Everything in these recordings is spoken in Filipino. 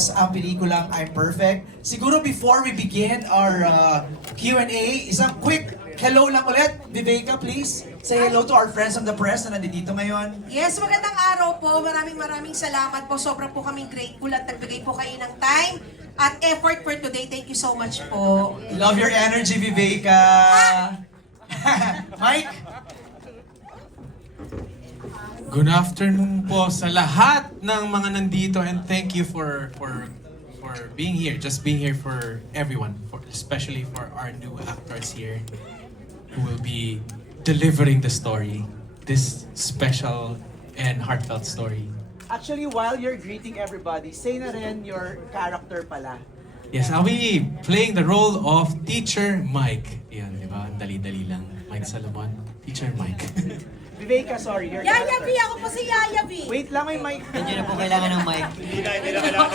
Press ang pelikulang I'm Perfect. Siguro before we begin our Q&A, isang quick hello lang ulit. Viveka, please. Say hello to our friends from the press na nandito ngayon. Yes, magandang araw po. Maraming salamat po. Sobrang po kaming grateful at nagbigay po kayo ng time at effort for today. Thank you so much po. Love your energy, Viveka. Mike? Good afternoon po sa lahat ng mga nandito and thank you for being here. Just being here for everyone, especially for our new actors here who will be delivering the story, this special and heartfelt story. Actually, while you're greeting everybody, say na rin your character pala. Yes, I'll be playing the role of Teacher Mike. Yan, di ba? Dali-dali lang. Mike Salomon, Teacher Mike. Viveka, sorry, your Yaya character. V! Ako po si Yaya V! Wait lang, may mic. Hindi na po kailangan ng mic.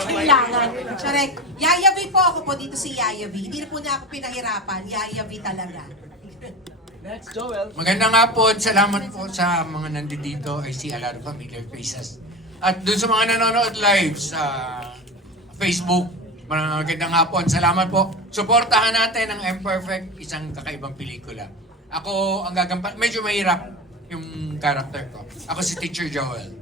Kailangan. Correct. Yaya V po ako po dito si Yaya V. Hindi na po niya ako pinahirapan. Yaya V talaga. Next, Joel. Magandang hapon. Salamat po sa mga nandito. I see a lot of familiar faces. At dun sa mga nanonood live sa Facebook, magandang hapon. Salamat po. Suportahan natin ang Imperfect, isang kakaibang pelikula. Ako ang gagampan. Medyo mahirap yung character ko. Ako si Teacher Joel.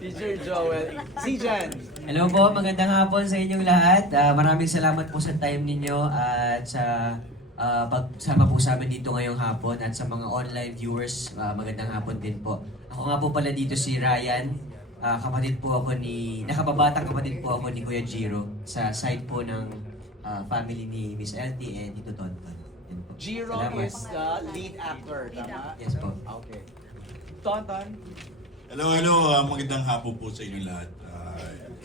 Teacher Joel. Si Jan. Hello po, magandang hapon sa inyong lahat. Maraming salamat po sa time ninyo at sa pagsama po sa amin dito ngayong hapon at sa mga online viewers, magandang hapon din po. Ako nga po pala dito si Ryan, kapatid po ako nakababatang kapatid po ako ni Kuya Jiro sa side po ng family ni Miss LT and Tito Tonton. Yan po. Jiro Salamat. is the lead actor, tama? Yes po. Okay. Tonton. Hello. Magandang hapon po sa inyo lahat.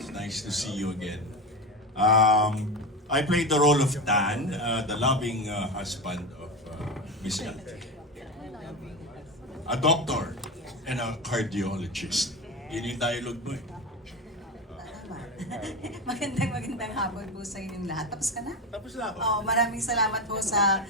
It's nice to see you again. I played the role of Dan, the loving husband of Miss L. A doctor and a cardiologist. Yun yung dialogue mo eh. Magandang hapon po sa inyong lahat. Tapos ka na? Tapos na ako. Oh, maraming salamat po sa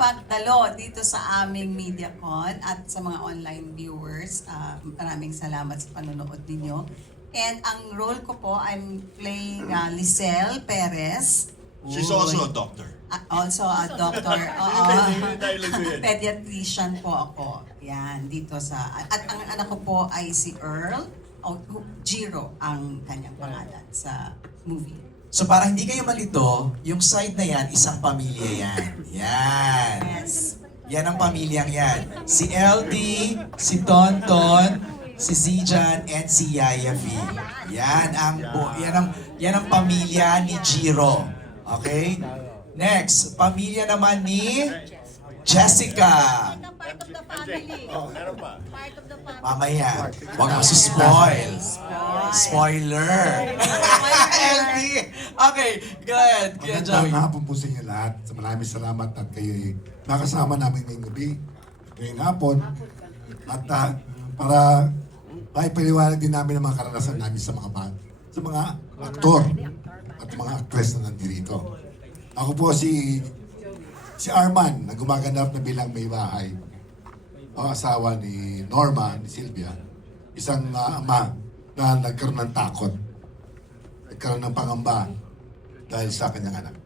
pagdalo dito sa aming MediaCon at sa mga online viewers. Maraming salamat sa panonood ninyo. And ang role ko po, I'm playing Lisel Perez. She's also a doctor. Also a doctor. Oo. Yung dialogue ko yan. Pediatrician po ako. Yan, dito sa... At ang anak ko po ay si Earl. Jiro ang kanyang pangalan sa movie. So para hindi kayo malito, yung side na yan, isang pamilya yan. Yan. Yes. Yan ang pamilyang yan. Si LD, si Tonton, si Zijan, and si Yaya V. Yan ang pamilya ni Jiro. Okay? Next, pamilya naman ni Jessica. Part of the family. Meron pa. Part of the family. Mamaya, huwag mo spoil. Spoiler. LD. Okay, good. Good job. Magandang hapon po sa inyo lahat. Maraming salamat at kayo nakasama namin ngayong gabi, ngayong hapon. At para maipaliwanag din namin ang mga karanasan namin sa mga aktor at mga actress na nandito. Ako po si Arman na gumaganap na bilang may bahay. Ang asawa ni Norma, ni Sylvia. Isang ama na nagkaroon ng takot. Nagkaroon ng pangamba dahil sa kanyang anak.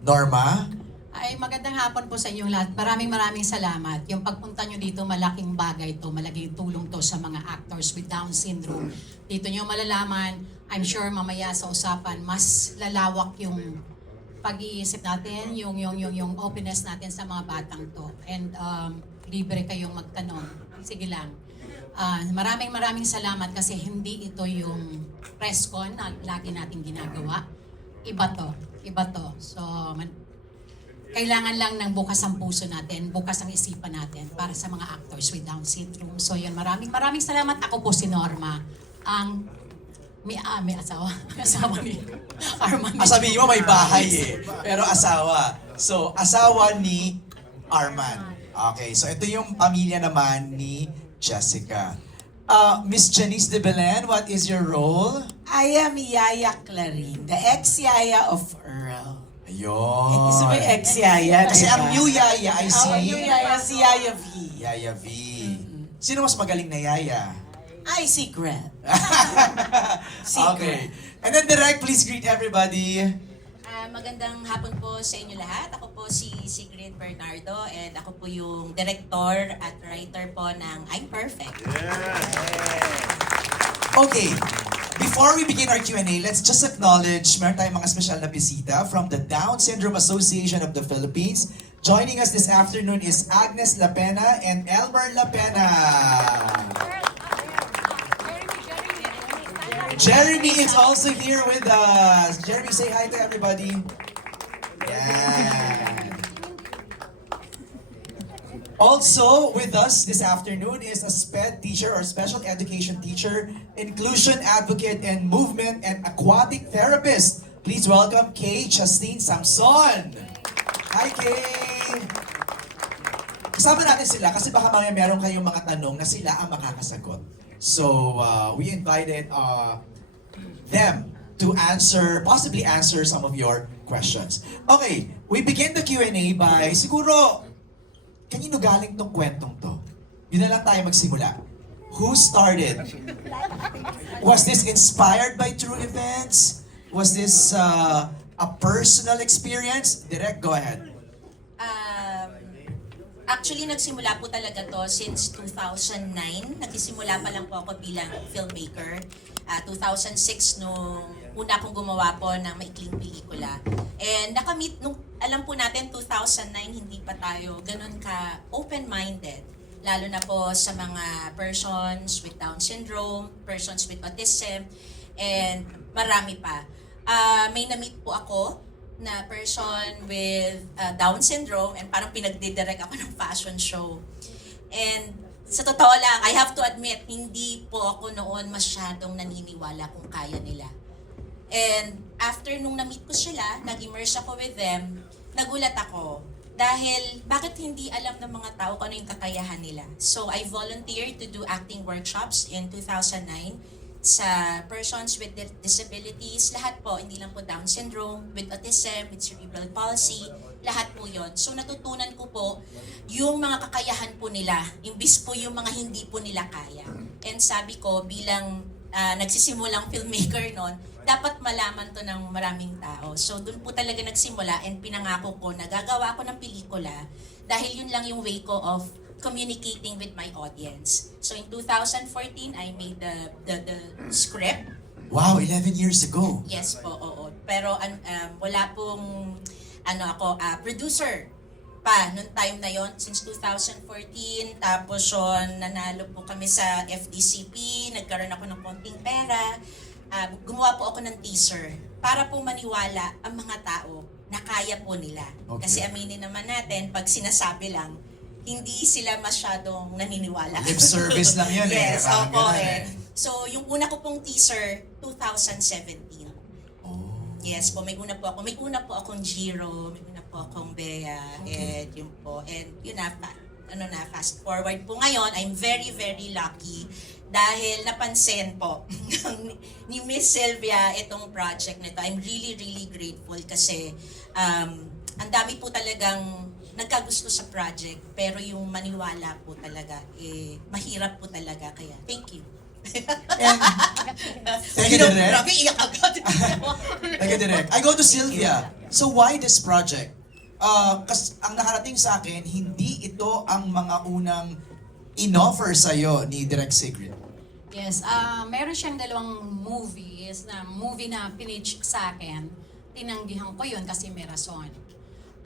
Norma? Ay, magandang hapon po sa inyong lahat. Maraming salamat. Yung pagpunta nyo dito, malaking bagay to, malaking tulong to sa mga actors with Down syndrome. Dito nyo malalaman, I'm sure mamaya sa usapan, mas lalawak yung pag-iisip natin, yung openness natin sa mga batang to. And libre kayong magtanong. Sige lang. Maraming salamat kasi hindi ito yung press con na lagi nating ginagawa. Iba to. So, kailangan lang ng bukas ang puso natin, bukas ang isipan natin para sa mga actors with Down syndrome. So yun, maraming salamat. Ako po si Norma, ang may asawa. May asawa ni Arman. Sabihin mo may bahay eh. Pero asawa. So, asawa ni Arman. Okay, so ito yung pamilya naman ni Jessica. Miss Janice de Belen, what is your role? I am Yaya Clarin, the ex-yaya of Earl. Ayun. Gusto mo yung ex-yaya, Kasi diba? ang new yaya ay si... New yaya, si Yaya V. Yaya V. Sino mas magaling na yaya? Ay, secret. Okay. And then Direk, please greet everybody. Magandang hapon po sa inyo lahat. Ako po si Sigrid Bernardo and ako po yung director at writer po ng I'm Perfect. Okay. Before we begin our Q&A, let's just acknowledge meron tayong mga special na bisita from the Down Syndrome Association of the Philippines. Joining us this afternoon is Agnes Lapena and Elmer Lapena. Jeremy is also here with us. Jeremy, say hi to everybody. Yeah. Also with us this afternoon is a SPED teacher or special education teacher, inclusion advocate and movement and aquatic therapist. Please welcome Kay Justine Samson. Hi Kay! Kasama natin sila kasi baka mamaya meron kayong mga tanong na sila ang makakasagot. So we invited them to possibly answer some of your questions. Okay, we begin the Q&A by siguro kanino galing tong kwentong to? Yun na lang tayo magsimula. Who started? Was this inspired by true events? Was this a personal experience? Direct, go ahead. Actually, nagsimula po talaga to since 2009. Nagsisimula pa lang po ako bilang filmmaker. 2006 nung una akong gumawa po ng maikling pelikula. And nakamit, nung alam po natin 2009, hindi pa tayo ganun ka open-minded. Lalo na po sa mga persons with Down syndrome, persons with autism, and marami pa. May na-meet po ako na person with Down syndrome and parang pinagdidirect ako ng fashion show. And sa totoo lang, I have to admit, hindi po ako noon masyadong naniniwala kung kaya nila. And after nung na-meet ko sila, nag-immerse ako with them, nagulat ako. Dahil bakit hindi alam ng mga tao kung ano yung kakayahan nila. So I volunteered to do acting workshops in 2009 sa persons with disabilities, lahat po, hindi lang po Down syndrome, with autism, with cerebral palsy, lahat po yon. So natutunan ko po yung mga kakayahan po nila, imbis po yung mga hindi po nila kaya. And sabi ko, bilang nagsisimulang filmmaker noon, dapat malaman to ng maraming tao. So doon po talaga nagsimula and pinangako ko na gagawa ko ng pelikula dahil yun lang yung way ko of communicating with my audience. So in 2014, I made the script. Wow, 11 years ago. Yes po, oo. Pero wala pong producer pa noong time na yon since 2014. Tapos nanalo po kami sa FDCP, nagkaroon ako ng konting pera. Gumawa po ako ng teaser para po maniwala ang mga tao na kaya po nila. Okay. Kasi aminin naman natin, pag sinasabi lang, hindi sila masyadong naniniwala. Lip service lang yun Yes, Parang opo ganun eh. So, yung una ko pong teaser, 2017. Oh. Yes po, may una po akong Jiro, may una po akong Bea, and yun po. And yun na, fast forward po ngayon, I'm very, very lucky dahil napansin po ni Miss Sylvia itong project na ito. I'm really, really grateful kasi ang dami po talagang nagkagusto sa project, pero yung maniwala po talaga, mahirap po talaga. Kaya, thank you. And, thank you, Direk. Grabe, iyak agad. Thank you, Direk. I go to Sylvia. So why this project? Kasi ang nakarating sa akin, hindi ito ang mga unang in-offer sa'yo ni Direk Sigrid. Yes, meron siyang dalawang movies na pinitch sa akin. Tinanggihan ko yun kasi may rason.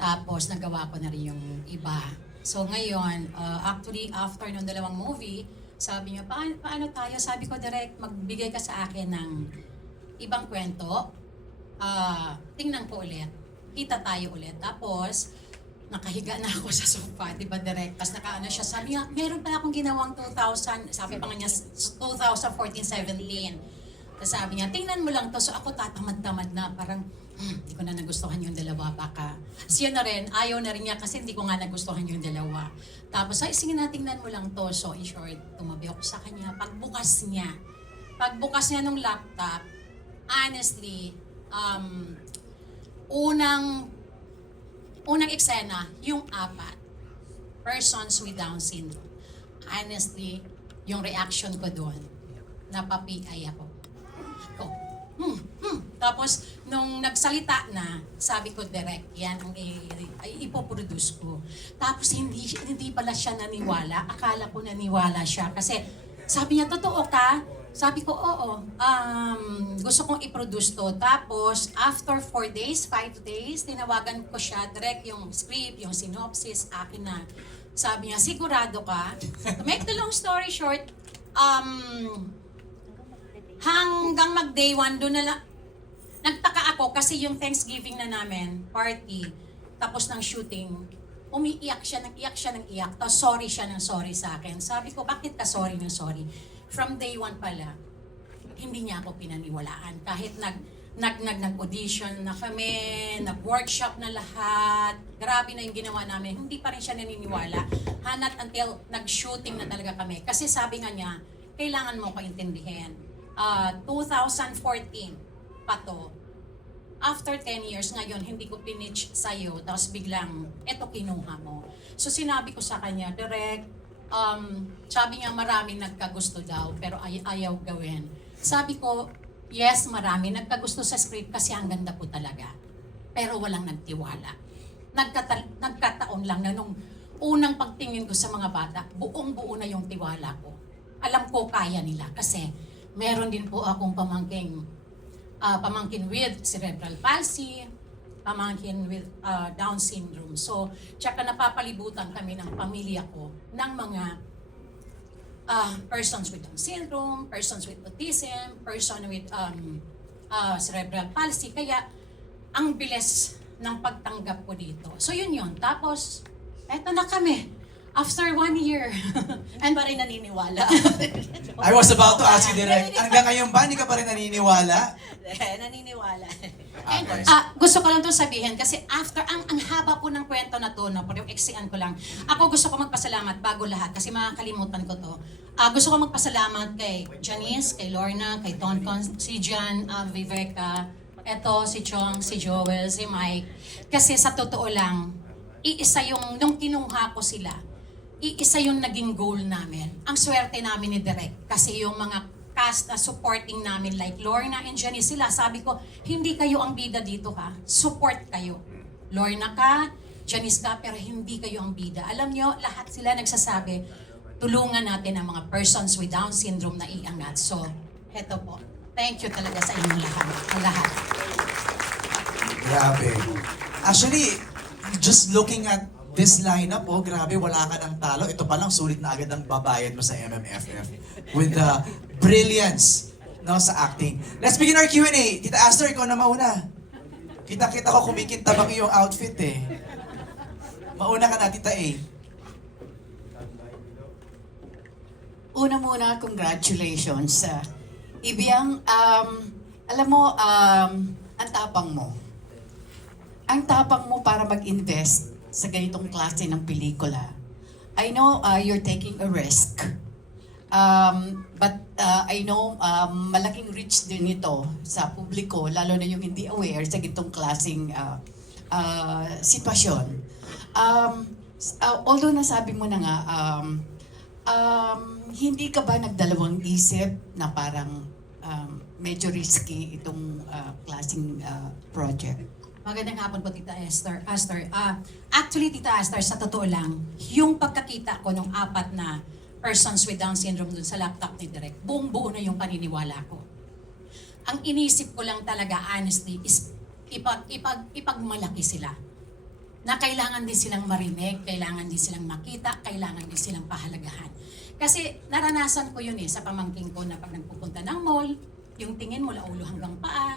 Tapos nagawa ko na rin yung iba. So ngayon, actually after nung dalawang movie, sabi niya, paano tayo? Sabi ko, direct, magbigay ka sa akin ng ibang kwento. Tingnan ko ulit. Kita tayo ulit. Tapos, nakahiga na ako sa sofa, di ba, direct? Tapos nakaano siya, sabi niya, meron pa akong ginawang 2000, sabi pa nga niya, 2014-17. Tapos sabi niya, tingnan mo lang to. So ako tatamad-tamad na, parang, hindi ko na nagustuhan yung dalawa, baka. Siya na rin, ayaw na rin niya kasi hindi ko nga nagustuhan yung dalawa. Tapos, ay, sige na, tingnan mo lang to. So, in short, tumabi ako sa kanya. Pagbukas niya nung laptop, honestly, unang eksena, yung 4, persons with Down syndrome. Honestly, yung reaction ko doon, Napapi-ay ako. Tapos, nung nagsalita na, sabi ko, direct, yan ang ipoproduce ko. Tapos, hindi pala siya naniwala. Akala ko naniwala siya. Kasi, sabi niya, totoo ka? Sabi ko, oo. Gusto kong i-produce to. Tapos, after 4 days, 5 days, tinawagan ko siya, direct yung script, yung synopsis, akin na. Sabi niya, sigurado ka? To make the long story short, hanggang mag-day 1, doon na lang, nagtaka ako kasi yung Thanksgiving na namin, party, tapos ng shooting, umiiyak siya, ng iyak, tapos sorry siya ng sorry sa akin. Sabi ko, bakit ka sorry ng sorry? From day 1 pala, hindi niya ako pinaniwalaan. Kahit nag-audition na kami, nag-workshop na lahat, grabe na yung ginawa namin, hindi pa rin siya naniniwala. Hanat until nag-shooting na talaga kami. Kasi sabi nga niya, kailangan mo ko intindihin. 2014 pa to. After 10 years, ngayon, hindi ko pinitch sa'yo, tapos biglang, eto kinuha mo. So sinabi ko sa kanya, direct, sabi niya marami nagkagusto daw, pero ayaw gawin. Sabi ko, yes, marami nagkagusto sa script kasi ang ganda po talaga. Pero walang nagtiwala. Nagkataon lang na nung unang pagtingin ko sa mga bata, buong-buo na yung tiwala ko. Alam ko kaya nila kasi meron din po akong pamangkin with cerebral palsy, pamangkin with Down syndrome. So, tsaka napapalibutan kami ng pamilya ko ng mga persons with Down syndrome, persons with autism, person with cerebral palsy. Kaya, ang bilis ng pagtanggap ko dito. So, yun. Tapos, eto na kami. After 1 year. And pa rin naniniwala. I was about to ask you direct, hanggang ngayon ba, hindi ka pa rin naniniwala? Naniniwala. And, Okay. gusto ko lang itong sabihin kasi after, ang haba po ng kwento na to, no, pero eksian ko lang. Ako gusto ko magpasalamat bago lahat kasi makakalimutan ko to. Gusto ko magpasalamat kay Janice, kay Lorna, kay Tonton, si Jan, Viveka, eto, si Chong, si Joel, si Mike. Kasi sa totoo lang, iisa yung, nung kinuha ko sila, iisa yung naging goal namin. Ang swerte namin ni Direk kasi yung mga cast na supporting namin like Lorna and Janice sila, sabi ko, hindi kayo ang bida dito ha, support kayo. Lorna ka, Janice ka, pero hindi kayo ang bida. Alam nyo, lahat sila nagsasabi, tulungan natin ang mga persons with Down syndrome na iangat. So, heto po. Thank you talaga sa inyong lahat. Grabe. Actually, just looking at this lineup, grabe, wala ka ng talo. Ito palang sulit na agad ang babayad mo sa MMFF with the brilliance sa acting. Let's begin our Q&A. Tita Astor, ikaw na mauna. Kita-kita ko kumikintabang yung outfit eh. Mauna ka na, Tita A. Una muna, congratulations. Ibiyang, alam mo, ang tapang mo. Ang tapang mo para mag-invest sa ganitong klase ng pelikula. I know you're taking a risk. But I know malaking reach din ito sa publiko, lalo na yung hindi aware sa ganitong klaseng sitwasyon. Although nasabi mo na nga, hindi ka ba nagdalawang isip na parang medyo risky itong klaseng project? Magandang hapon po, Tita Astor. Actually, Tita Astor, sa totoo lang, yung pagkakita ko ng 4 na persons with Down syndrome dun sa laptop ni Direk, buong-buo na yung paniniwala ko. Ang inisip ko lang talaga, honestly, is ipagmalaki sila. Na kailangan din silang marinig, kailangan din silang makita, kailangan din silang pahalagahan. Kasi naranasan ko yun sa pamangking ko na pag nagpupunta ng mall, yung tingin mula ulo hanggang paa,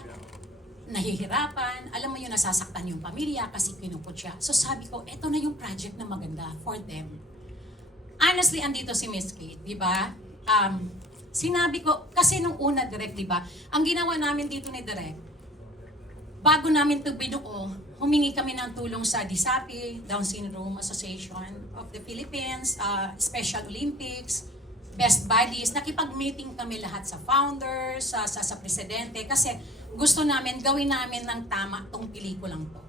nahihirapan, alam mo yun, nasasaktan yung pamilya kasi kinukot siya. So sabi ko, eto na yung project na maganda for them. Honestly, andito si Miss Kate, di ba? Sinabi ko, kasi nung una Direk, di ba? Ang ginawa namin dito ni Direk, bago namin ito binuo, humingi kami ng tulong sa DISAPI, Down Syndrome Association of the Philippines, Special Olympics, Best Buddies. Nakipag-meeting kami lahat sa founders, sa presidente, kasi gusto namin, gawin namin ng tama tong pelikulang to.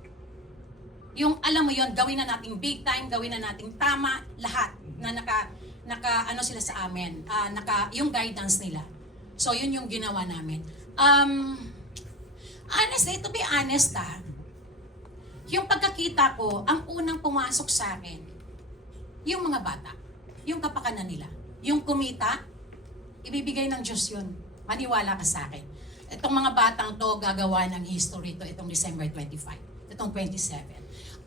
Yung, alam mo yon, gawin na nating big time, gawin na nating tama, lahat na naka ano sila sa amin, yung guidance nila. So yun yung ginawa namin. Honestly, to be honest yung pagkakita ko, ang unang pumasok sa akin, yung mga bata, yung kapakanan nila. Yung kumita, ibibigay ng Diyos yun. Maniwala ka sa akin. Itong mga batang to, gagawa ng history to itong December 25, itong 27.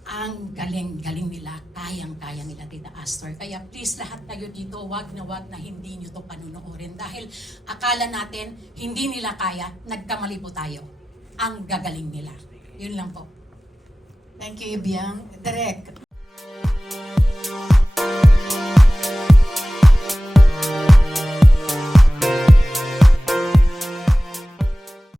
Ang galing-galing nila, kayang-kaya nila, Tita Astor. Kaya please lahat kayo dito, wag na hindi nyo to panunuorin. Dahil akala natin, hindi nila kaya, nagkamali po tayo. Ang gagaling nila. Yun lang po. Thank you, Ibiang. Direk,